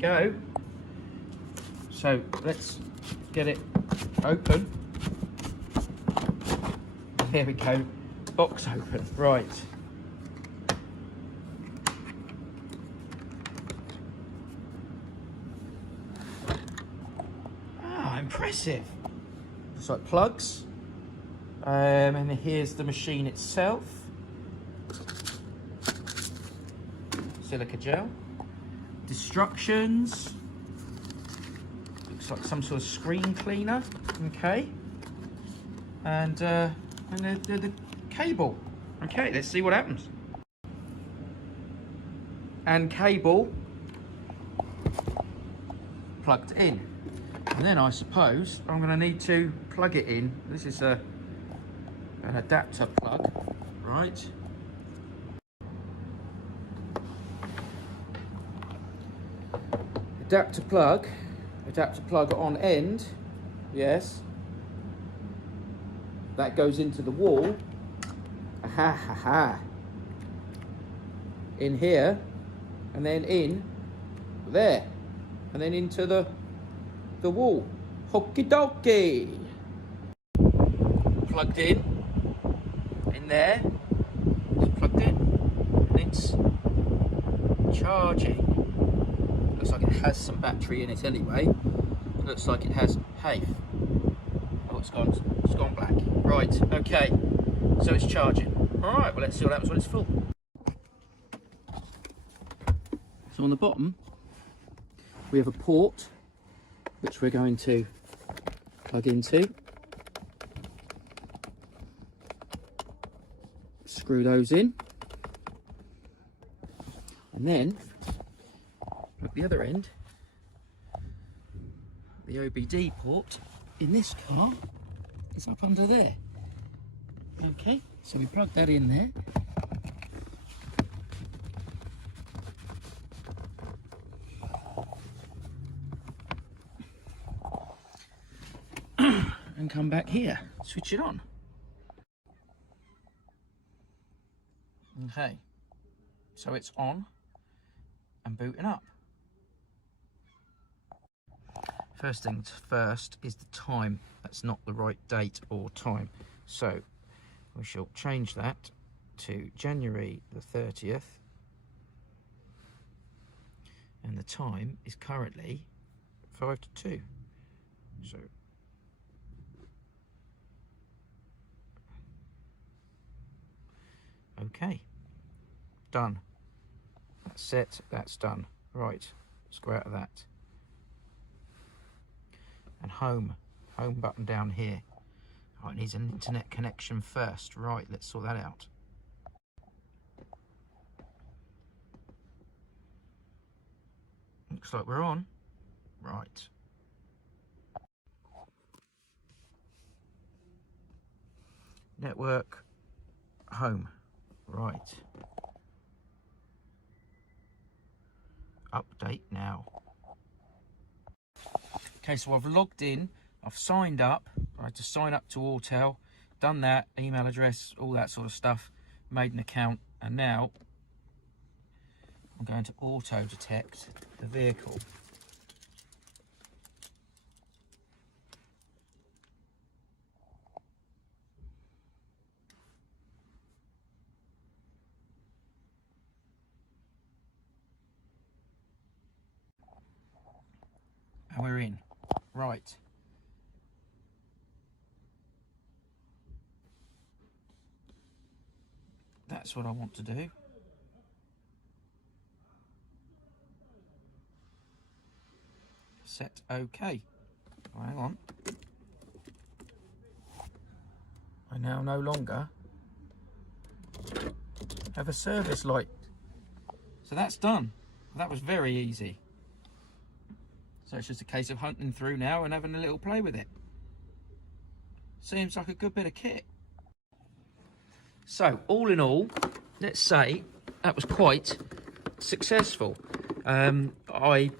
go. So let's get it open. There we go, box open, right. Ah, impressive. Looks like plugs. And here's the machine itself. Silica gel. Instructions. Looks like some sort of screen cleaner. Okay. And the cable. Okay, let's see what happens. And cable plugged in. And then I suppose I'm going to need to plug it in. This is an adapter plug, right? Adapter plug on end, yes. That goes into the wall. Aha, ha, ha. In here, and then in there, and then into the wall. Okie dokie. Plugged in there. It's plugged in, and it's charging. Looks like it has some battery in it anyway. It looks like it has. Hey, oh, it's gone black. Right, okay. So it's charging. All right. Well, let's see what happens when it's full. So on the bottom, we have a port which we're going to plug into. Screw those in, and then at the other end, the OBD port in this car is up under there. Okay, so we plug that in there. And come back here, switch it on. Okay, so it's on and booting up. First things first is the time. That's not the right date or time. So we shall change that to January the 30th. And the time is currently 5 to 2. So okay, done. That's set, that's done. Right, let's go out of that. And home button down here. Oh, it needs an internet connection first. Right, let's sort that out. Looks like we're on. Right. Network, home. Right. Update now. Okay, so I've logged in, I've signed up. I had to sign up to AUTEL, done that, email address, all that sort of stuff, made an account, and now I'm going to auto detect the vehicle. And we're in. Right. That's what I want to do. Set OK. Oh, hang on. I now no longer have a service light. So that's done. That was very easy. So it's just a case of hunting through now and having a little play with it. Seems like a good bit of kit. So all in all, let's say that was quite successful. I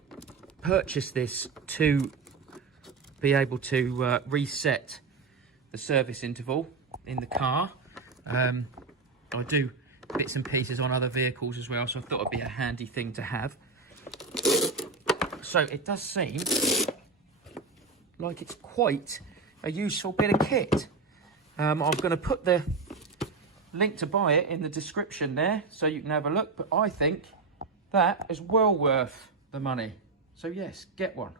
purchased this to be able to reset the service interval in the car. I do bits and pieces on other vehicles as well, so I thought it'd be a handy thing to have. So it does seem like it's quite a useful bit of kit. I'm going to put the link to buy it in the description there so you can have a look, but I think that is well worth the money. So yes, get one.